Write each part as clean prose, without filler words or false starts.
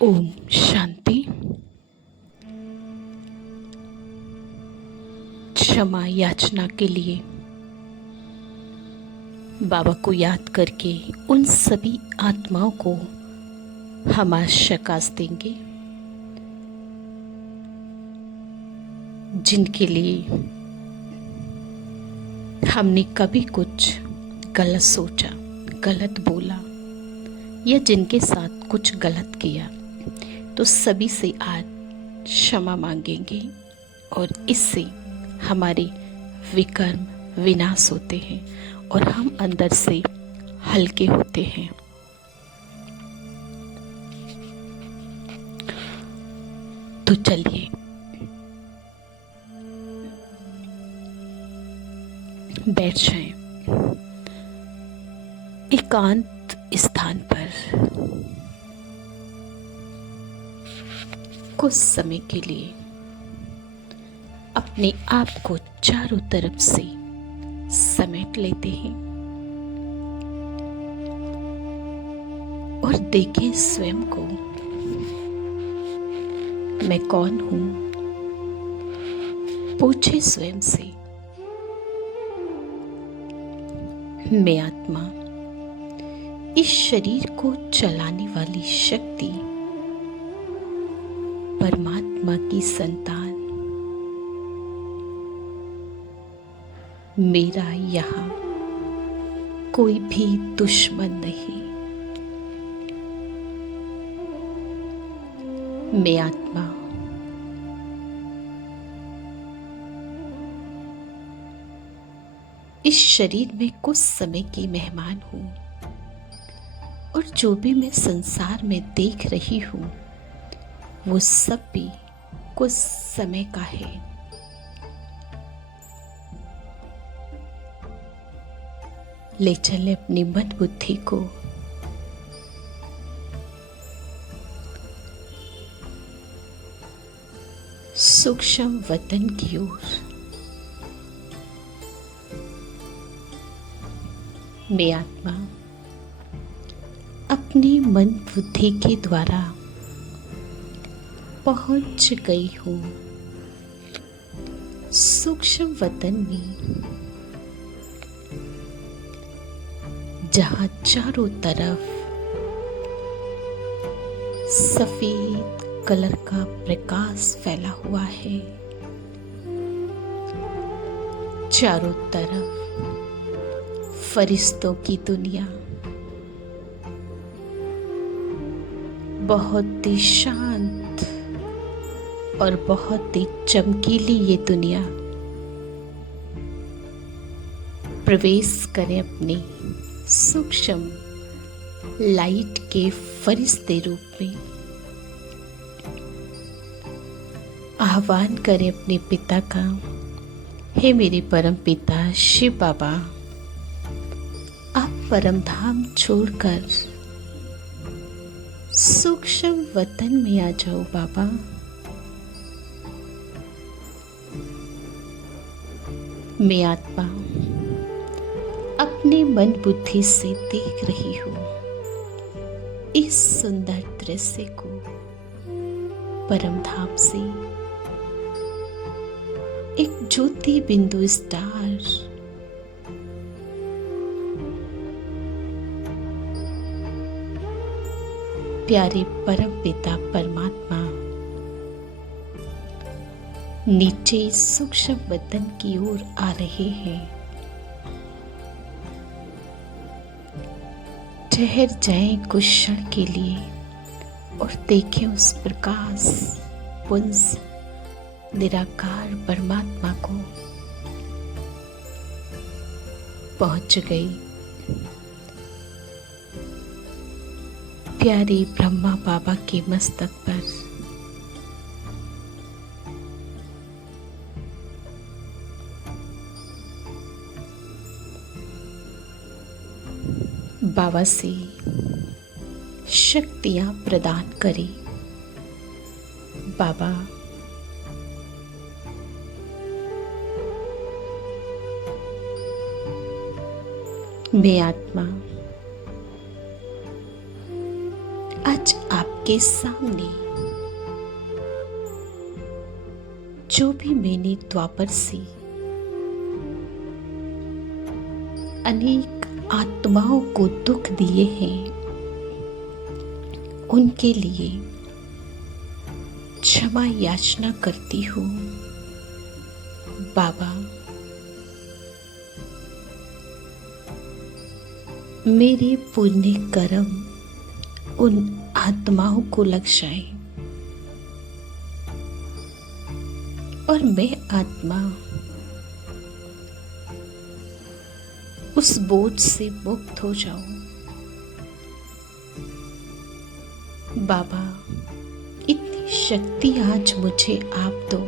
ओम शांति। क्षमा याचना के लिए बाबा को याद करके उन सभी आत्माओं को हम आज शकास देंगे जिनके लिए हमने कभी कुछ गलत सोचा, गलत बोला या जिनके साथ कुछ गलत किया, तो सभी से आज क्षमा मांगेंगे और इससे हमारे विकर्म विनाश होते हैं और हम अंदर से हल्के होते हैं। तो चलिए बैठ जाएं एकांत स्थान पर। कुछ समय के लिए अपने आप को चारों तरफ से समेट लेते हैं और देखें स्वयं को, मैं कौन हूं। पूछे स्वयं से, मैं आत्मा, इस शरीर को चलाने वाली शक्ति, परमात्मा की संतान। मेरा यहाँ कोई भी दुश्मन नहीं। मैं आत्मा इस शरीर में कुछ समय की मेहमान हूँ और जो भी मैं संसार में देख रही हूँ वो सब भी कुछ समय का है। ले चले अपनी मन बुद्धि को सूक्ष्म वतन की ओर। मैं आत्मा अपनी मन बुद्धि के द्वारा पहुंच गई हूँ सूक्ष्म वतन में, जहाँ चारों तरफ सफेद कलर का प्रकाश फैला हुआ है। चारों तरफ फरिश्तों की दुनिया, बहुत ही शांत और बहुत ही चमकीली ये दुनिया। प्रवेश करें अपनी सूक्ष्म लाइट के फरिश्ते रूप में। आह्वान करें अपने पिता का, हे मेरे परम पिता शिव बाबा, आप परम धाम छोड़कर सूक्ष्म वतन में आ जाओ बाबा। मैं आत्मा अपने मन बुद्धि से देख रही हूँ इस सुंदर दृश्य को। परम धाम से एक ज्योति बिंदु स्टार प्यारे परम पिता परमात्मा नीचे सूक्ष्म वतन की ओर आ रहे हैं। ठहर जाएं कुछ क्षण के लिए और देखें उस प्रकाश पुंज निराकार परमात्मा को। पहुंच गई प्यारे ब्रह्मा बाबा के मस्तक पर। बाबा से शक्तियां प्रदान करें। बाबा मैं आत्मा आज आप के सामने जो भी मैंने द्वापर से अनेक आत्माओं को दुख दिए हैं, उनके लिए क्षमा याचना करती हूँ। बाबा, मेरे पुण्य कर्म उन आत्माओं को लग जाए और मैं आत्मा उस बोझ से मुक्त हो जाऊं। बाबा, इतनी शक्ति आज मुझे आप दो।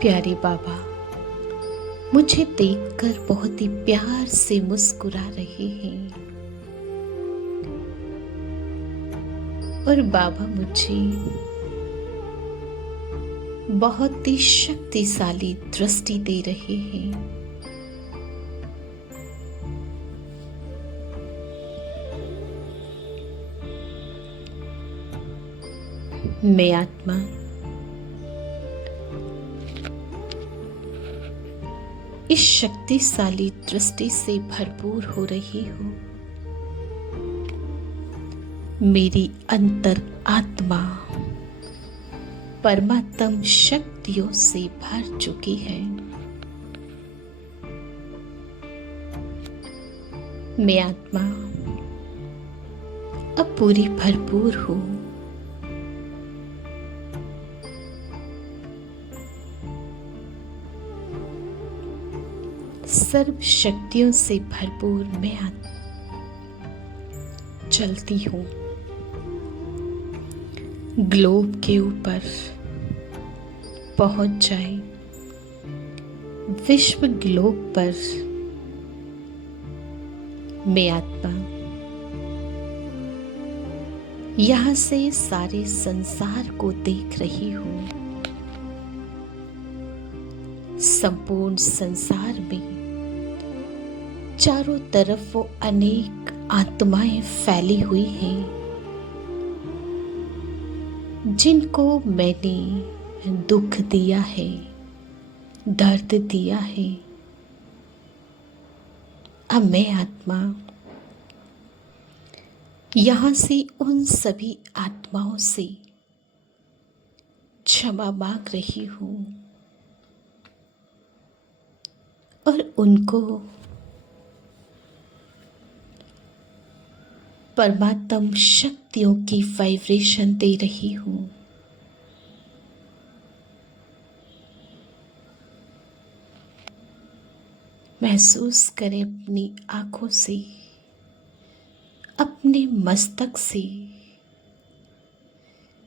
प्यारे बाबा, मुझे देखकर बहुत ही प्यार से मुस्कुरा रहे हैं और बाबा मुझे बहुत ही शक्तिशाली दृष्टि दे रहे हैं। मैं आत्मा इस शक्तिशाली दृष्टि से भरपूर हो रही हूँ। मेरी अंतर आत्मा परमात्म शक्तियों से भर चुकी है। मैं आत्मा अब पूरी भरपूर हूँ। सर्व शक्तियों से भरपूर मैं चलती हूँ। ग्लोब के ऊपर पहुंच जाए, विश्व ग्लोब पर मैं आत्मा यहाँ से सारे संसार को देख रही हूँ। संपूर्ण संसार में चारों तरफ वो अनेक आत्माएं फैली हुई हैं, जिनको मैंने दुख दिया है, दर्द दिया है। अब मैं आत्मा यहाँ से उन सभी आत्माओं से क्षमा मांग रही हूँ और उनको परमात्म शक्तियों की वाइब्रेशन दे रही हूँ। महसूस करें अपनी आंखों से, अपने मस्तक से,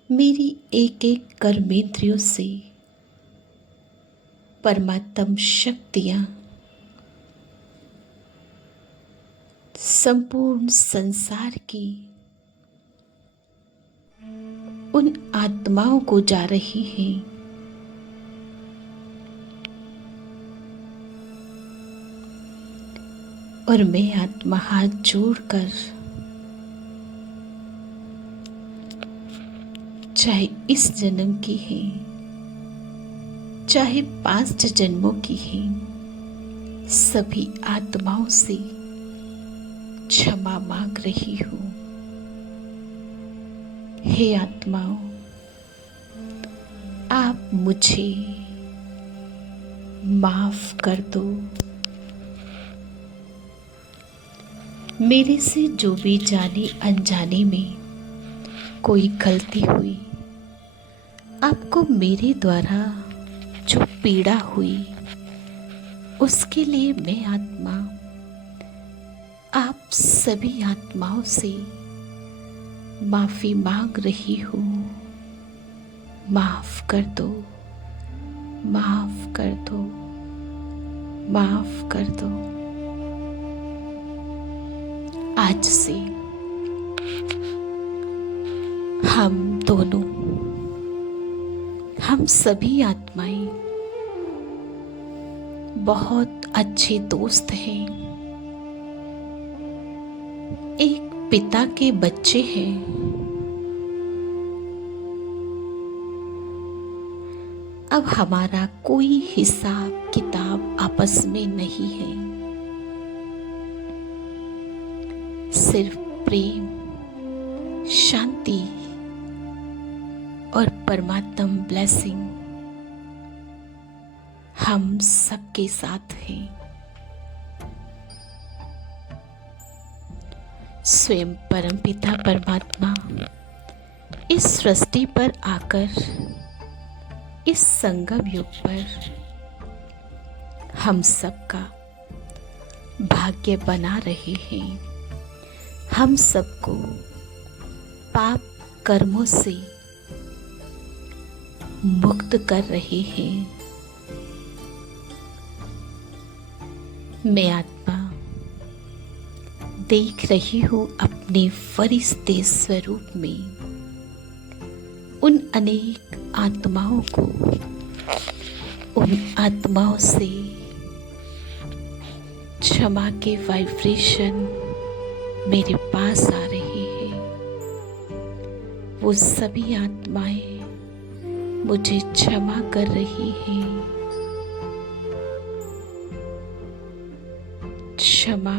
मेरी एक एक कर्मेंद्रियों से परमात्म शक्तियाँ संपूर्ण संसार की उन आत्माओं को जा रही हैं। और मैं आत्मा हाथ जोड़कर, चाहे इस जन्म की है, चाहे 5 जन्मों की है, सभी आत्माओं से क्षमा मांग रही हूँ। हे आत्माओं, आप मुझे माफ कर दो। मेरे से जो भी जाने अनजाने में कोई गलती हुई, आपको मेरे द्वारा जो पीड़ा हुई, उसके लिए मैं आत्मा आप सभी आत्माओं से माफी मांग रही हूँ। माफ कर दो, माफ कर दो, माफ कर दो। आज से हम दोनों, हम सभी आत्माएं बहुत अच्छे दोस्त हैं। एक पिता के बच्चे हैं। अब हमारा कोई हिसाब किताब आपस में नहीं है, सिर्फ प्रेम, शांति और परमात्म ब्लेसिंग हम सबके साथ हैं। स्वयं परमपिता परमात्मा इस सृष्टि पर आकर इस संगम युग पर हम सबका भाग्य बना रहे हैं। हम सबको पाप कर्मों से मुक्त कर रहे हैं। मैं आत्मा देख रही हूँ अपने फरिश्ते स्वरूप में उन अनेक आत्माओं को, उन आत्माओं से क्षमा के वाइब्रेशन मेरे पास आ रहे हैं। वो सभी आत्माएं मुझे क्षमा कर रही हैं। क्षमा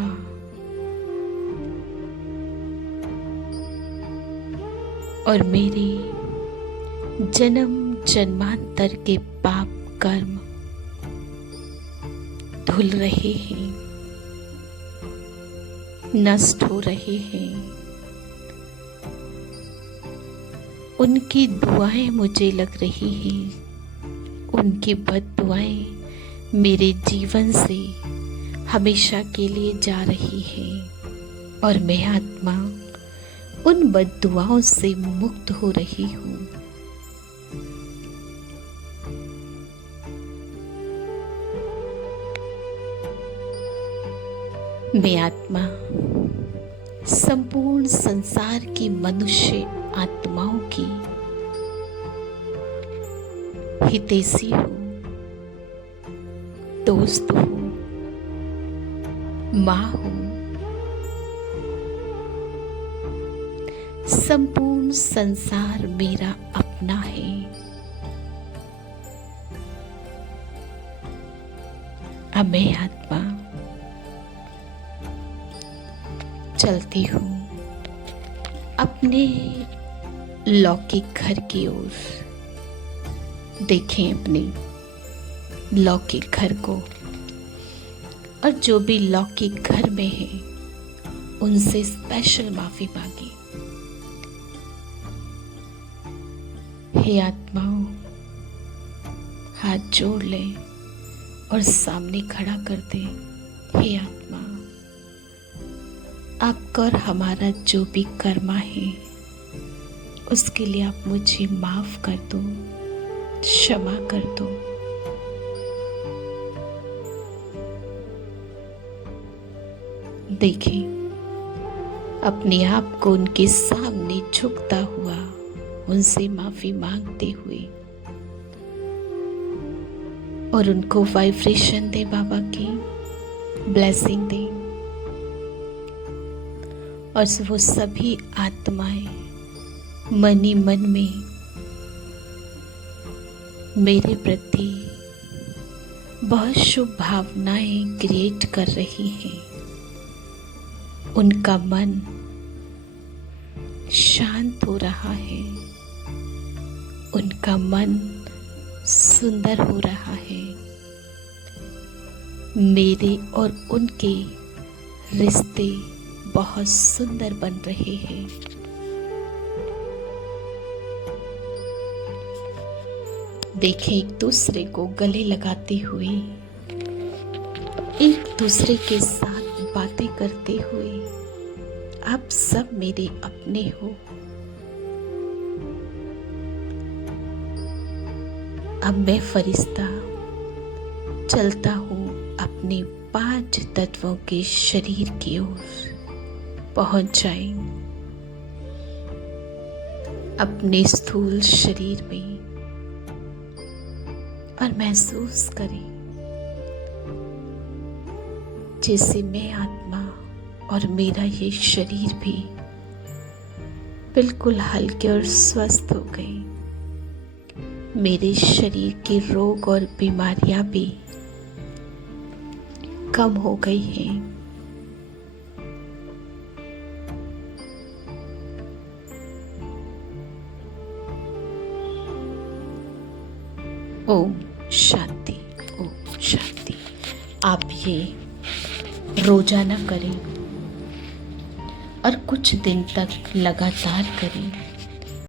और मेरे जन्म जन्मांतर के पाप कर्म धुल रहे हैं, नष्ट हो रहे हैं। उनकी दुआएं मुझे लग रही हैं, उनकी बद्दुआएं मेरे जीवन से हमेशा के लिए जा रही हैं और मैं आत्मा उन बद्दुआओं से मुक्त हो रही हूँ। मैं आत्मा संपूर्ण संसार की मनुष्य आत्माओं की हितैषी हूँ, दोस्त हूँ, माँ हूँ। संपूर्ण संसार मेरा अपना है। अब मैं आत्मा चलती हूँ अपने लौकिक घर की ओर। देखें अपने लौकिक घर को, और जो भी लौकिक घर में है उनसे स्पेशल माफी मांगी। हे आत्माओं, हाथ जोड़ लें और सामने खड़ा कर दें। हे आत्मा, आपका और हमारा जो भी कर्मा है उसके लिए आप मुझे माफ कर दो, क्षमा कर दो। देखें अपने आप को उनके सामने झुकता हुआ, उनसे माफी मांगते हुए, और उनको वाइब्रेशन दे, बाबा की ब्लेसिंग दे। और वो सभी आत्माएं मन ही मन में मेरे प्रति बहुत शुभ भावनाएं क्रिएट कर रही हैं। उनका मन शांत हो रहा है, उनका मन सुंदर हो रहा है। मेरे और उनके रिश्ते बहुत सुंदर बन रहे हैं। देखें एक दूसरे को गले लगाते हुए, एक दूसरे के साथ बातें करते हुए, आप सब मेरे अपने हो। अब मैं फरिश्ता चलता हूँ अपने 5 तत्वों के शरीर की ओर। पहुंच जाएं अपने स्थूल शरीर में और महसूस करें जैसे मैं आत्मा और मेरा ये शरीर भी बिल्कुल हल्के और स्वस्थ हो गए। मेरे शरीर के रोग और बीमारियां भी कम हो गई हैं। ओम शांति, ओम शांति। आप ये रोजाना करें और कुछ दिन तक लगातार करें।